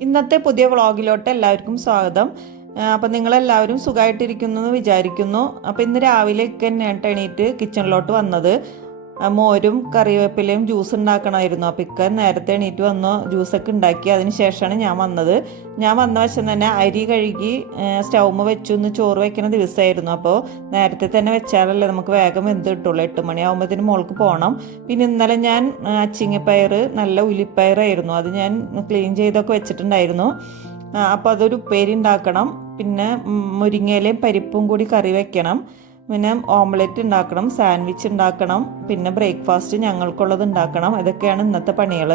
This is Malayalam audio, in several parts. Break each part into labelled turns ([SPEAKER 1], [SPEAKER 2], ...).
[SPEAKER 1] ഇന്നത്തെ പുതിയ വ്ളോഗിലോട്ട് എല്ലാവർക്കും സ്വാഗതം. അപ്പം നിങ്ങളെല്ലാവരും സുഖമായിട്ടിരിക്കുന്നു എന്ന് വിചാരിക്കുന്നു. അപ്പം ഇന്ന് രാവിലെ ഒക്കെ തന്നെയാണ് എണീറ്റ് കിച്ചണിലോട്ട് വന്നത്. മോരും കറിവേപ്പിലയും ജ്യൂസ് ഉണ്ടാക്കണമായിരുന്നു. അപ്പം ഇക്ക നേരത്തെ എണീറ്റ് വന്ന് ജ്യൂസൊക്കെ ഉണ്ടാക്കി. അതിന് ശേഷമാണ് ഞാൻ വന്നത്. ഞാൻ വന്ന വശം തന്നെ അരി കഴുകി സ്റ്റൗമ്മ വെച്ചു ഒന്ന് ചോറ് വെക്കുന്ന ദിവസമായിരുന്നു. അപ്പോൾ നേരത്തെ തന്നെ വെച്ചാലല്ലേ നമുക്ക് വേഗം എന്ത് കിട്ടുള്ളൂ. എട്ട് മണിയാകുമ്പോഴത്തേനും മോൾക്ക് പോകണം പിന്നെ ഇന്നലെ ഞാൻ അച്ചിങ്ങപ്പയർ നല്ല ഉലിപ്പയറായിരുന്നു. അത് ഞാൻ ക്ലീൻ ചെയ്തൊക്കെ വെച്ചിട്ടുണ്ടായിരുന്നു. അപ്പോൾ അതൊരു ഉപ്പേരി ഉണ്ടാക്കണം. പിന്നെ മുരിങ്ങയിലയും പരിപ്പും കൂടി കറി വെക്കണം. പിന്നെ ഓംലെറ്റ് ഉണ്ടാക്കണം സാൻഡ്വിച്ച് ഉണ്ടാക്കണം പിന്നെ ബ്രേക്ക്ഫാസ്റ്റ് ഞങ്ങൾക്കുള്ളത് ഉണ്ടാക്കണം. ഇതൊക്കെയാണ് ഇന്നത്തെ പണികൾ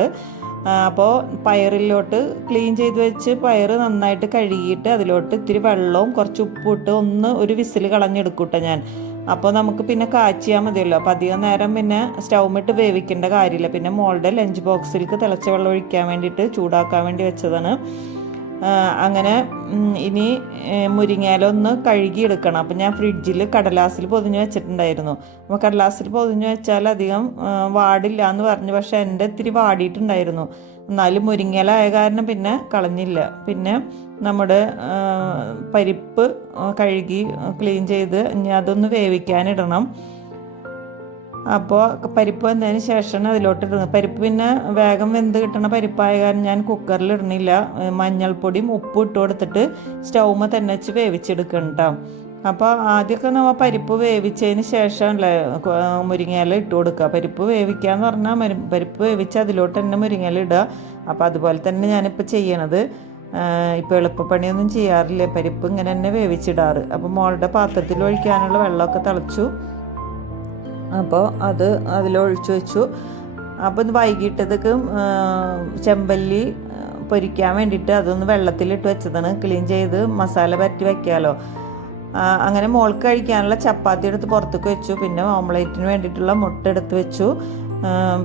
[SPEAKER 1] അപ്പോൾ പയറിലോട്ട് ക്ലീൻ ചെയ്ത് വെച്ച് പയർ നന്നായിട്ട് കഴുകിയിട്ട് അതിലോട്ട് ഇത്തിരി വെള്ളവും കുറച്ച് ഉപ്പിട്ട് ഒന്ന് ഒരു വിസിൽ കളഞ്ഞെടുക്കൂട്ടെ ഞാൻ. അപ്പോൾ നമുക്ക് പിന്നെ കാച്ചിയാൽ മതിയല്ലോ. അപ്പോൾ അധികം നേരം പിന്നെ സ്റ്റൗമിട്ട് വേവിക്കേണ്ട കാര്യമില്ല. പിന്നെ മോളുടെ ലഞ്ച് ബോക്സിലേക്ക് തിളച്ച വെള്ളം ഒഴിക്കാൻ വേണ്ടിയിട്ട് ചൂടാക്കാൻ വേണ്ടി വെച്ചതാണ്. അങ്ങനെ ഇനി മുരിങ്ങയിലൊന്ന് കഴുകിയെടുക്കണം അപ്പം ഞാൻ ഫ്രിഡ്ജിൽ കടലാസിൽ പൊതിഞ്ഞ് വെച്ചിട്ടുണ്ടായിരുന്നു. അപ്പോൾ കടലാസിൽ പൊതിഞ്ഞ് വെച്ചാൽ അധികം വാടില്ല എന്ന് പറഞ്ഞു. പക്ഷേ എന്റെ ഇത്തിരി വാടിയിട്ടുണ്ടായിരുന്നു. എന്നാലും മുരിങ്ങയില ആയ കാരണം പിന്നെ കളഞ്ഞില്ല. പിന്നെ നമ്മുടെ പരിപ്പ് കഴുകി ക്ലീൻ ചെയ്ത് ഇനി അതൊന്ന് വേവിക്കാനിടണം. അപ്പോൾ പരിപ്പ് വന്നതിന് ശേഷമാണ് അതിലോട്ട് ഇടുന്നത് പരിപ്പ് പിന്നെ വേഗം വെന്ത് കിട്ടണ പരിപ്പായ കാരണം ഞാൻ കുക്കറിൽ ഏഹ് മഞ്ഞൾപ്പൊടിയും ഉപ്പും ഇട്ട് കൊടുത്തിട്ട് സ്റ്റൗമ്മ തന്നെ വെച്ച് വേവിച്ചെടുക്കണം കേട്ടോ അപ്പോൾ ആദ്യമൊക്കെ നമ്മൾ പരിപ്പ് വേവിച്ചതിന് ശേഷമല്ലേ മുരിങ്ങയില ഇട്ട് കൊടുക്കുക. പരിപ്പ് വേവിക്കുക എന്ന് പറഞ്ഞാൽ മരു- പരിപ്പ് വേവിച്ച് അതിലോട്ട് തന്നെ മുരിങ്ങയില ഇടുക. അപ്പോൾ അതുപോലെ തന്നെ ഞാനിപ്പോൾ ചെയ്യണത് ഇപ്പോൾ എളുപ്പപ്പണിയൊന്നും ചെയ്യാറില്ല. പരിപ്പ് ഇങ്ങനെ തന്നെ വേവിച്ചിടാറ്. അപ്പോൾ മോളുടെ പാത്രത്തിൽ ഒഴിക്കാനുള്ള വെള്ളമൊക്കെ തിളച്ചു. അപ്പോൾ അത് അതിലൊഴിച്ചു വെച്ചു. അപ്പോൾ ഇത് വൈകിട്ടത്തേക്ക് ചെമ്പല്ലി പൊരിക്കാൻ വേണ്ടിയിട്ട് അതൊന്ന് വെള്ളത്തിലിട്ട് വെച്ചതാണ്. ക്ലീൻ ചെയ്ത് മസാല പറ്റി വെക്കാമല്ലോ അങ്ങനെ മോൾക്ക് കഴിക്കാനുള്ള ചപ്പാത്തി എടുത്ത് പുറത്തേക്ക് വെച്ചു. പിന്നെ ഓംലേറ്റിന് വേണ്ടിയിട്ടുള്ള മുട്ട എടുത്ത് വെച്ചു.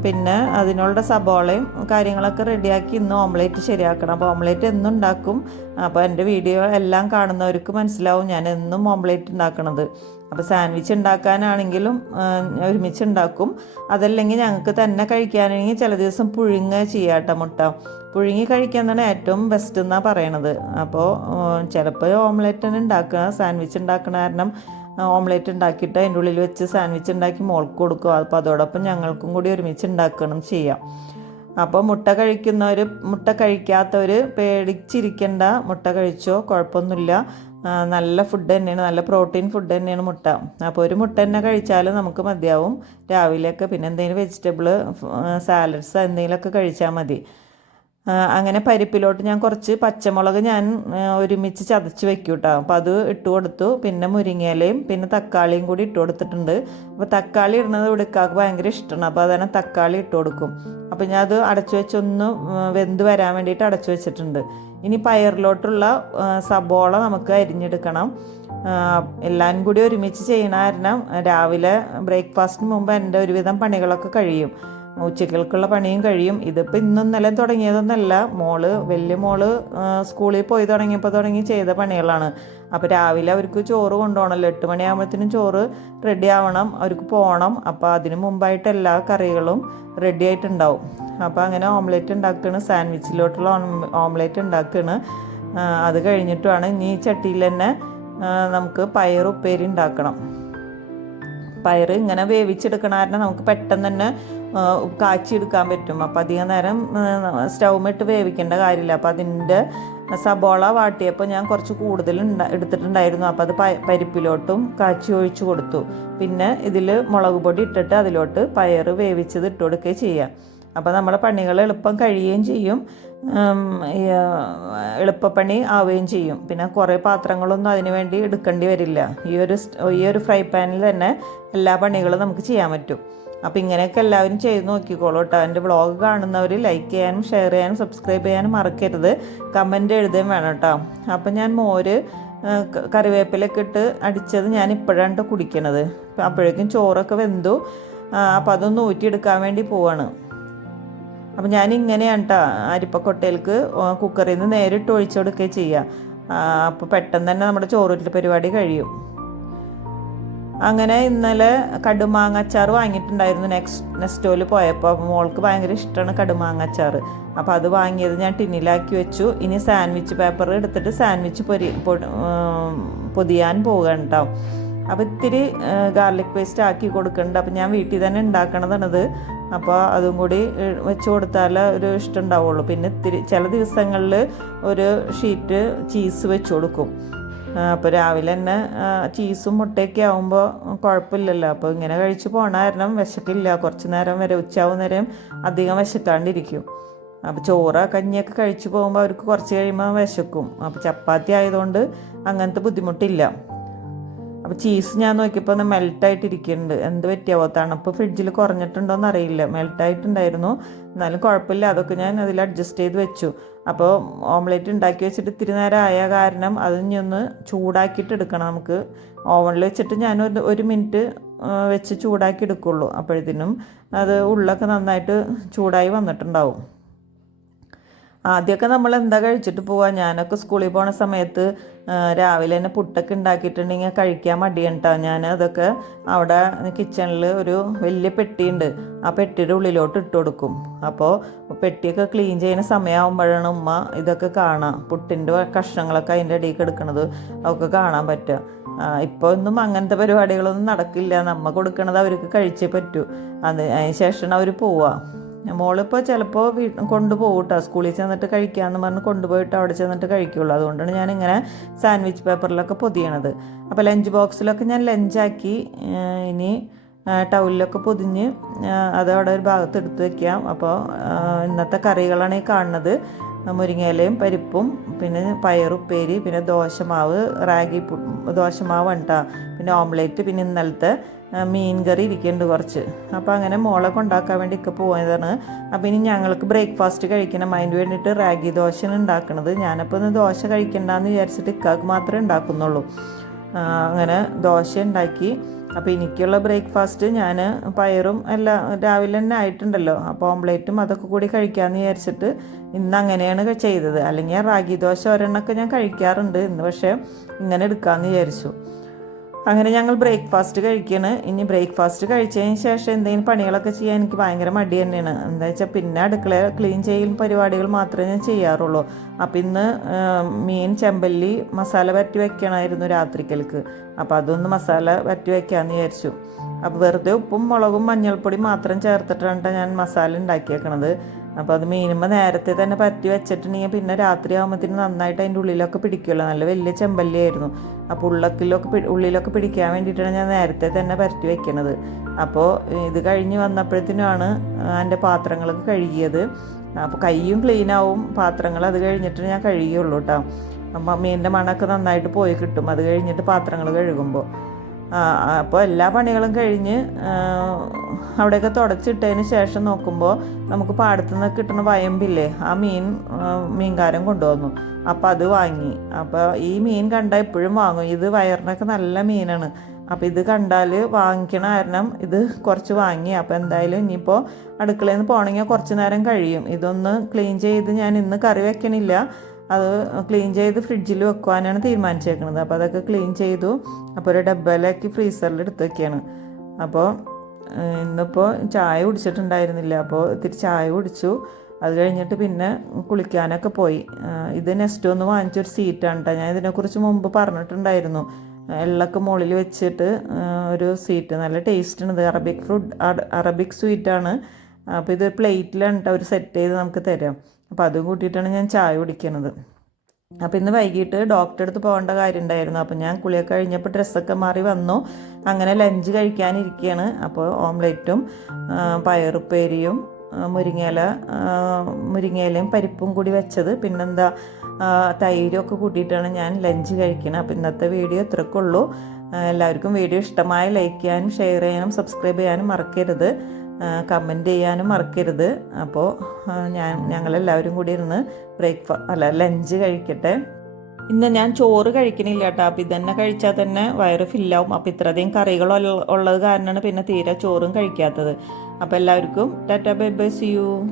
[SPEAKER 1] പിന്നെ അതിനുള്ള സബോളയും കാര്യങ്ങളൊക്കെ റെഡിയാക്കി ഇന്ന് ഓംലേറ്റ് ശരിയാക്കണം. അപ്പോൾ ഓംലേറ്റ് എന്നും ഉണ്ടാക്കും. അപ്പോൾ എന്റെ വീഡിയോ എല്ലാം കാണുന്നവർക്ക് മനസ്സിലാവും ഞാൻ എന്നും ഓംലേറ്റ് ഉണ്ടാക്കണത്. അപ്പോൾ സാൻഡ്വിച്ച് ഉണ്ടാക്കാനാണെങ്കിലും ഒരുമിച്ച് ഉണ്ടാക്കും. അതല്ലെങ്കിൽ ഞങ്ങൾക്ക് തന്നെ കഴിക്കാനാണെങ്കിൽ ചില ദിവസം പുഴുങ്ങ ചെയ്യാട്ട മുട്ട. പുഴുങ്ങി കഴിക്കുന്നതാണ് ഏറ്റവും ബെസ്റ്റ് എന്നാണ് പറയണത്. അപ്പോൾ ചിലപ്പോൾ ഓംലെറ്റ് തന്നെ ഉണ്ടാക്കുക സാൻഡ്വിച്ച് ഉണ്ടാക്കണ കാരണം ഓംലെറ്റ് ഉണ്ടാക്കിയിട്ട് അതിന്റെ ഉള്ളിൽ വെച്ച് സാൻഡ്വിച്ച് ഉണ്ടാക്കി മോൾക്ക് കൊടുക്കുക അപ്പോൾ അതോടൊപ്പം ഞങ്ങൾക്കും കൂടി ഒരുമിച്ച് ഉണ്ടാക്കണം ചെയ്യാം. അപ്പോൾ മുട്ട കഴിക്കുന്നവർ മുട്ട കഴിക്കാത്തവർ പേടിച്ചിരിക്കേണ്ട. മുട്ട കഴിച്ചോ കുഴപ്പമൊന്നുമില്ല. നല്ല ഫുഡ് തന്നെയാണ് നല്ല പ്രോട്ടീൻ ഫുഡ് തന്നെയാണ് മുട്ട. അപ്പോൾ ഒരു മുട്ട തന്നെ കഴിച്ചാൽ നമുക്ക് മതിയാവും. രാവിലെയൊക്കെ പിന്നെ എന്തെങ്കിലും വെജിറ്റബിൾ സാലഡ്സ് എന്തെങ്കിലുമൊക്കെ കഴിച്ചാൽ മതി. അങ്ങനെ പരിപ്പിലോട്ട് ഞാൻ കുറച്ച് പച്ചമുളക് ഞാൻ ഒരുമിച്ച് ചതച്ച് വെക്കും കേട്ടോ അപ്പോൾ അത് ഇട്ട് കൊടുത്തു. പിന്നെ മുരിങ്ങയിലയും പിന്നെ തക്കാളിയും കൂടി ഇട്ട് കൊടുത്തിട്ടുണ്ട്. അപ്പോൾ തക്കാളി ഇടുന്നത് ഉടുക്കാക്ക് ഭയങ്കര ഇഷ്ടമാണ് അപ്പോൾ അതന്നെ തക്കാളി ഇട്ട് കൊടുക്കും. അപ്പോൾ ഞാൻ അത് അടച്ചു വെച്ചൊന്ന് വെന്ത് വരാൻ വേണ്ടിയിട്ട് അടച്ചു വെച്ചിട്ടുണ്ട്. ഇനി പയറിലോട്ടുള്ള സബോള നമുക്ക് അരിഞ്ഞെടുക്കണം. എല്ലാം കൂടി ഒരുമിച്ച് ചെയ്യണ കാരണം രാവിലെ ബ്രേക്ക്ഫാസ്റ്റിന് മുമ്പ് എന്റെ ഒരുവിധം പണികളൊക്കെ കഴിയും. ഉച്ചക്കൽക്കുള്ള പണിയും കഴിയും. ഇതിപ്പോൾ ഇന്നും ഇന്നലെ തുടങ്ങിയതൊന്നല്ല. മോൾ വലിയ മോൾ സ്കൂളിൽ പോയി തുടങ്ങിയപ്പോൾ തുടങ്ങി ചെയ്ത പണികളാണ്. അപ്പോൾ രാവിലെ അവർക്ക് ചോറ് കൊണ്ടുപോകണമല്ലോ. എട്ട് മണിയാകുമ്പോഴത്തേനും ചോറ് റെഡി ആവണം. അവർക്ക് പോകണം. അപ്പോൾ അതിന് മുമ്പായിട്ട് എല്ലാ കറികളും റെഡി ആയിട്ടുണ്ടാവും. അപ്പോൾ അങ്ങനെ ഓംലെറ്റ് ഉണ്ടാക്കുകയാണ് സാൻഡ്വിച്ചിലോട്ടുള്ള ഓംലെറ്റ് ഉണ്ടാക്കുകയാണ് അത് കഴിഞ്ഞിട്ടുമാണ് ഇനി ഈ ചട്ടിയിൽ തന്നെ നമുക്ക് പയർ ഉപ്പേരി ഉണ്ടാക്കണം. പയർ ഇങ്ങനെ വേവിച്ചെടുക്കണ കാരണം നമുക്ക് പെട്ടെന്ന് തന്നെ കാച്ചിയെടുക്കാൻ പറ്റും. അപ്പോൾ അധികം നേരം സ്റ്റൗമിട്ട് വേവിക്കേണ്ട കാര്യമില്ല. അപ്പോൾ അതിന്റെ സബോള വാട്ടിയപ്പോൾ ഞാൻ കുറച്ച് കൂടുതൽ എടുത്തിട്ടുണ്ടായിരുന്നു. അപ്പോൾ അത് പരിപ്പിലോട്ടും കാച്ചി ഒഴിച്ചു കൊടുത്തു. പിന്നെ ഇതിൽ മുളക് പൊടി ഇട്ടിട്ട് അതിലോട്ട് പയർ വേവിച്ചത് ഇട്ട് കൊടുക്കുകയും ചെയ്യാം. അപ്പോൾ നമ്മുടെ പണികൾ എളുപ്പം കഴിയുകയും ചെയ്യും. എളുപ്പപ്പണി ആവുകയും ചെയ്യും. പിന്നെ കുറേ പാത്രങ്ങളൊന്നും അതിന് വേണ്ടി എടുക്കേണ്ടി വരില്ല. ഈ ഒരു ഈ ഒരു ഫ്രൈ പാനിൽ തന്നെ എല്ലാ പണികളും നമുക്ക് ചെയ്യാൻ പറ്റും. അപ്പോൾ ഇങ്ങനെയൊക്കെ എല്ലാവരും ചെയ്ത് നോക്കിക്കോളൂ കേട്ടോ എന്റെ വ്ളോഗ് കാണുന്നവർ ലൈക്ക് ചെയ്യാനും ഷെയർ ചെയ്യാനും സബ്സ്ക്രൈബ് ചെയ്യാനും മറക്കരുത്. കമന്റ് എഴുതുകയും വേണം കേട്ടോ അപ്പോൾ ഞാൻ മോര് കറിവേപ്പിലൊക്കെ ഇട്ട് അടിച്ചത് ഞാൻ ഇപ്പോഴാണ് കുടിക്കണത്. അപ്പോഴേക്കും ചോറൊക്കെ വെന്തു. അപ്പോൾ അതൊന്ന് ഊറ്റിയെടുക്കാൻ വേണ്ടി പോവാണ്. അപ്പം ഞാൻ ഇങ്ങനെയാണ് കേട്ടോ അരിപ്പക്കൊട്ടയിലേക്ക് കുക്കറിൽ നിന്ന് നേരിട്ട് ഒഴിച്ചു കൊടുക്കുകയും ചെയ്യുക അപ്പോൾ പെട്ടെന്ന് തന്നെ നമ്മുടെ ചോറൂറ്റൽ പരിപാടി കഴിയും. അങ്ങനെ ഇന്നലെ കടുമാങ്ങച്ചാർ വാങ്ങിയിട്ടുണ്ടായിരുന്നു. നെക്സ്റ്റ് നെസ്റ്റോയിൽ പോയപ്പോൾ മോൾക്ക് ഭയങ്കര ഇഷ്ടമാണ് കടുമാങ്ങച്ചാർ അപ്പോൾ അത് വാങ്ങിയത് ഞാൻ ടിന്നിലാക്കി വെച്ചു. ഇനി സാൻഡ്വിച്ച് പേപ്പർ എടുത്തിട്ട് സാൻഡ്വിച്ച് പൊരി പൊതിയാൻ പോവുകയാണ് കേട്ടോ അപ്പോൾ ഇത്തിരി ഗാർലിക് പേസ്റ്റ് ആക്കി കൊടുക്കുന്നുണ്ട് അപ്പോൾ ഞാൻ വീട്ടിൽ തന്നെ ഉണ്ടാക്കണതാണിത്. അപ്പോൾ അതും കൂടി വെച്ച് കൊടുത്താൽ ഒരു ഇഷ്ടം ഉണ്ടാവുള്ളൂ. പിന്നെ ഇത്തിരി ചില ദിവസങ്ങളിൽ ഒരു ഷീറ്റ് ചീസ് വെച്ച് കൊടുക്കും. അപ്പോൾ രാവിലെ തന്നെ ചീസും മുട്ടയൊക്കെ ആകുമ്പോൾ കുഴപ്പമില്ലല്ലോ അപ്പോൾ ഇങ്ങനെ കഴിച്ച് പോണ കാരണം വിശക്കില്ല. കുറച്ച് നേരം വരെ ഉച്ചാവുന്നേരം നേരം അധികം വിശക്കാണ്ടിരിക്കും. അപ്പോൾ ചോറ് കഞ്ഞിയൊക്കെ കഴിച്ച് പോകുമ്പോൾ അവർക്ക് കുറച്ച് കഴിയുമ്പോൾ വിശക്കും. അപ്പോൾ ചപ്പാത്തി ആയതുകൊണ്ട് അങ്ങനത്തെ ബുദ്ധിമുട്ടില്ല. അപ്പോൾ ചീസ് ഞാൻ നോക്കിയപ്പോൾ ഒന്ന് മെൽട്ടായിട്ടിരിക്കുന്നുണ്ട് എന്ത് പറ്റിയാവോ? തണുപ്പ് ഫ്രിഡ്ജിൽ കുറഞ്ഞിട്ടുണ്ടോ അറിയില്ല. മെൽട്ടായിട്ടുണ്ടായിരുന്നു എന്നാലും കുഴപ്പമില്ല. അതൊക്കെ ഞാൻ അതിൽ അഡ്ജസ്റ്റ് ചെയ്ത് വെച്ചു. അപ്പോൾ ഓംലേറ്റ് ഉണ്ടാക്കി വെച്ചിട്ട് ഇത്തിരി നേരം ആയ കാരണം അത് ഇനി ഒന്ന് ചൂടാക്കിയിട്ട് എടുക്കണം നമുക്ക്. ഓവനിൽ വെച്ചിട്ട് ഞാൻ ഒരു ഒരു മിനിറ്റ് വെച്ച് ചൂടാക്കി എടുക്കുള്ളൂ. അപ്പോഴത്തേനും അത് ഉള്ളൊക്കെ നന്നായിട്ട് ചൂടായി വന്നിട്ടുണ്ടാവും. ആദ്യമൊക്കെ നമ്മൾ എന്താ കഴിച്ചിട്ട് പോവാ? ഞാനൊക്കെ സ്കൂളിൽ പോണ സമയത്ത് രാവിലെ തന്നെ പുട്ടൊക്കെ ഉണ്ടാക്കിയിട്ടുണ്ടെങ്കിൽ കഴിക്കാൻ മടിയുണ്ടാ ഞാൻ അതൊക്കെ അവിടെ കിച്ചണിൽ ഒരു വലിയ പെട്ടിയുണ്ട്. ആ പെട്ടിയുടെ ഉള്ളിലോട്ട് ഇട്ട് കൊടുക്കും. അപ്പോൾ പെട്ടിയൊക്കെ ക്ലീൻ ചെയ്യുന്ന സമയമാകുമ്പോഴാണ് ഉമ്മ ഇതൊക്കെ കാണാം. പുട്ടിന്റെ കഷ്ണങ്ങളൊക്കെ അതിന്റെ ഇടയിൽ കിടക്കുന്നത് അതൊക്കെ കാണാൻ പറ്റുക. ഇപ്പോൾ ഒന്നും അങ്ങനത്തെ പരിപാടികളൊന്നും നടക്കില്ല. നമ്മൾ കൊടുക്കണത് അവർക്ക് കഴിച്ചേ പറ്റൂ. അത് അതിന് ശേഷമാണ് അവർ പോവുക മോളിപ്പോൾ ചിലപ്പോൾ വീ കൊണ്ടുപോകും കേട്ടോ സ്കൂളിൽ ചെന്നിട്ട് കഴിക്കാമെന്ന് പറഞ്ഞ് കൊണ്ടുപോയിട്ട് അവിടെ ചെന്നിട്ട് കഴിക്കുള്ളൂ. അതുകൊണ്ടാണ് ഞാനിങ്ങനെ സാൻഡ്വിച്ച് പേപ്പറിലൊക്കെ പൊതിയണത്. അപ്പോൾ ലഞ്ച് ബോക്സിലൊക്കെ ഞാൻ ലഞ്ചാക്കി ഇനി ടൗലിലൊക്കെ പൊതിഞ്ഞ് അത് അവിടെ ഒരു ഭാഗത്ത് എടുത്തു വെക്കാം. അപ്പോൾ ഇന്നത്തെ കറികളാണ് ഈ കാണുന്നത്. മുരിങ്ങയിലയും പരിപ്പും പിന്നെ പയറുപ്പേരി പിന്നെ ദോശമാവ് റാഗി ദോശമാവ് ഉണ്ടാ പിന്നെ ഓംലേറ്റ് പിന്നെ ഇന്നലത്തെ മീൻ കറി ഇരിക്കുന്നുണ്ട് കുറച്ച്. അപ്പോൾ അങ്ങനെ മോളെ കൊണ്ടാക്കാൻ വേണ്ടി ഒക്കെ പോയതാണ്. അപ്പോൾ ഇനി ഞങ്ങൾക്ക് ബ്രേക്ക്ഫാസ്റ്റ് കഴിക്കണം. അതിന് വേണ്ടിയിട്ട് റാഗി ദോശയാണ് ഉണ്ടാക്കുന്നത് ഞാനപ്പോൾ ഒന്ന് ദോശ കഴിക്കണ്ടെന്ന് വിചാരിച്ചിട്ട് ഇക്കാക്ക് മാത്രമേ ഉണ്ടാക്കുന്നുള്ളൂ. അങ്ങനെ ദോശ ഉണ്ടാക്കി. അപ്പോൾ എനിക്കുള്ള ബ്രേക്ക്ഫാസ്റ്റ് ഞാൻ പയറും എല്ലാം രാവിലെ തന്നെ ആയിട്ടുണ്ടല്ലോ. അപ്പോൾ ഓംലേറ്റും അതൊക്കെ കൂടി കഴിക്കാമെന്ന് വിചാരിച്ചിട്ട് ഇന്ന് അങ്ങനെയാണ് ചെയ്തത്. അല്ലെങ്കിൽ റാഗി ദോശ ഒരെണ്ണമൊക്കെ ഞാൻ കഴിക്കാറുണ്ട്. ഇന്ന് പക്ഷേ ഇങ്ങനെ എടുക്കാമെന്ന് വിചാരിച്ചു. അങ്ങനെ ഞങ്ങൾ ബ്രേക്ക്ഫാസ്റ്റ് കഴിക്കുകയാണ് ഇനി ബ്രേക്ക്ഫാസ്റ്റ് കഴിച്ചതിന് ശേഷം എന്തെങ്കിലും പണികളൊക്കെ ചെയ്യാൻ എനിക്ക് ഭയങ്കര മടി തന്നെയാണ്. എന്താ വെച്ചാൽ പിന്നെ അടുക്കള ക്ലീൻ ചെയ്യൽ പരിപാടികൾ മാത്രമേ ഞാൻ ചെയ്യാറുള്ളൂ. അപ്പം ഇന്ന് മീൻ ചെമ്പല്ലി മസാല പരട്ടി വെക്കണമായിരുന്നു രാത്രിക്കൽക്ക്. അപ്പോൾ അതൊന്ന് മസാല പരട്ടി വെക്കാമെന്ന് വിചാരിച്ചു. അപ്പോൾ വെറുതെ ഉപ്പും മുളകും മഞ്ഞൾപ്പൊടി മാത്രം ചേർത്തിട്ടാണ് ഞാൻ മസാല ഉണ്ടാക്കിയേക്കണത്. അപ്പോൾ അത് മീനുമ്പോൾ നേരത്തെ തന്നെ പറ്റി വെച്ചിട്ടുണ്ടെങ്കിൽ പിന്നെ രാത്രി ആകുമ്പോഴത്തേന് നന്നായിട്ട് അതിന്റെ ഉള്ളിലൊക്കെ പിടിക്കുമല്ലോ നല്ല വലിയ ചെമ്പല്ലിയായിരുന്നു. അപ്പോൾ ഉള്ളക്കിലൊക്കെ ഉള്ളിലൊക്കെ പിടിക്കാൻ വേണ്ടിയിട്ടാണ് ഞാൻ നേരത്തെ തന്നെ പരത്തി വെക്കണത്. അപ്പോൾ ഇത് കഴിഞ്ഞ് വന്നപ്പോഴത്തേനുമാണ് എന്റെ പാത്രങ്ങളൊക്കെ കഴുകിയത്. അപ്പോൾ കൈയും ക്ലീൻ ആവും. പാത്രങ്ങൾ അത് കഴിഞ്ഞിട്ട് ഞാൻ കഴുകിയുള്ളൂ കേട്ടോ മീനിന്റെ മണമൊക്കെ നന്നായിട്ട് പോയി കിട്ടും. അത് കഴിഞ്ഞിട്ട് പാത്രങ്ങൾ കഴുകുമ്പോൾ അപ്പോൾ എല്ലാ പണികളും കഴിഞ്ഞ് അവിടെയൊക്കെ തുടച്ചിട്ടതിന് ശേഷം നോക്കുമ്പോൾ നമുക്ക് പാടത്തു നിന്ന് കിട്ടുന്ന വയമ്പില്ലേ ആ മീൻ മീൻകാരം കൊണ്ടുവന്നു. അപ്പോൾ അത് വാങ്ങി. അപ്പോൾ ഈ മീൻ കണ്ടാൽ എപ്പോഴും വാങ്ങും. ഇത് വയറിനൊക്കെ നല്ല മീനാണ്. അപ്പോൾ ഇത് കണ്ടാൽ വാങ്ങിക്കണ കാരണം ഇത് കുറച്ച് വാങ്ങി. അപ്പോൾ എന്തായാലും ഇനിയിപ്പോൾ അടുക്കളയിൽ നിന്ന് പോകണമെങ്കിൽ കുറച്ച് നേരം കഴിയും. ഇതൊന്ന് ക്ലീൻ ചെയ്ത് ഞാൻ ഇന്ന് കറി വെക്കണില്ല. അത് ക്ലീൻ ചെയ്ത് ഫ്രിഡ്ജിൽ വെക്കുവാനാണ് തീരുമാനിച്ചേക്കുന്നത് അപ്പോൾ അതൊക്കെ ക്ലീൻ ചെയ്തു. അപ്പോൾ ഒരു ഡബ്ബയിലാക്കി ഫ്രീസറിൽ എടുത്ത് വെക്കുകയാണ് അപ്പോൾ ഇന്നിപ്പോൾ ചായ കുടിച്ചിട്ടുണ്ടായിരുന്നില്ല. അപ്പോൾ ഇത്തിരി ചായ കുടിച്ചു. അത് കഴിഞ്ഞിട്ട് പിന്നെ കുളിക്കാനൊക്കെ പോയി. ഇത് നെക്സ്റ്റ് ഒന്ന് വാങ്ങിച്ചൊരു സീറ്റാണ് കേട്ടോ ഞാൻ ഇതിനെക്കുറിച്ച് മുമ്പ് പറഞ്ഞിട്ടുണ്ടായിരുന്നു. എള്ളൊക്കെ മുകളിൽ വെച്ചിട്ട് ഒരു സീറ്റ് നല്ല ടേസ്റ്റ് ഉണ്ട് അറബിക് ഫ്രൂട്ട് അറബിക് സ്വീറ്റാണ് അപ്പോൾ ഇത് പ്ലേറ്റിലാണ് കേട്ടോ ഒരു സെറ്റ് ചെയ്ത് നമുക്ക് തരാം. അപ്പോൾ അതും കൂട്ടിയിട്ടാണ് ഞാൻ ചായ കുടിക്കുന്നത് അപ്പോൾ ഇന്ന് വൈകിട്ട് ഡോക്ടറെ അടുത്ത് പോകേണ്ട കാര്യം ഉണ്ടായിരുന്നു അപ്പോൾ ഞാൻ കുളിയൊക്കെ കഴിഞ്ഞപ്പോൾ ഡ്രസ്സൊക്കെ മാറി വന്നു. അങ്ങനെ ലഞ്ച് കഴിക്കാനിരിക്കുകയാണ് അപ്പോൾ ഓംലെറ്റും പയറുപ്പേരിയും മുരിങ്ങയില മുരിങ്ങയിലയും പരിപ്പും കൂടി വെച്ചത്. പിന്നെന്താ തൈരൊക്കെ കൂട്ടിയിട്ടാണ് ഞാൻ ലഞ്ച് കഴിക്കുന്നത് അപ്പോൾ ഇന്നത്തെ വീഡിയോ ഇത്രക്കുള്ളൂ. എല്ലാവർക്കും വീഡിയോ ഇഷ്ടമായ ലൈക്ക് ചെയ്യാനും ഷെയർ ചെയ്യാനും സബ്സ്ക്രൈബ് ചെയ്യാനും മറക്കരുത്. കമന്റ് ചെയ്യാനും മറക്കരുത്. അപ്പോൾ ഞാൻ ഞങ്ങളെല്ലാവരും കൂടി ഇരുന്ന് ബ്രേക്ക്ഫാ അല്ല ലഞ്ച് കഴിക്കട്ടെ. ഇന്ന് ഞാൻ ചോറ് കഴിക്കണില്ല കേട്ടോ. അപ്പം ഇതന്നെ കഴിച്ചാൽ തന്നെ വയറ് ഫില്ലാവും. അപ്പം ഇത്രയധികം കറികൾ ഉള്ളത് കാരണമാണ് പിന്നെ തീരെ ചോറും കഴിക്കാത്തത്. അപ്പോൾ എല്ലാവർക്കും tata bye bye see you.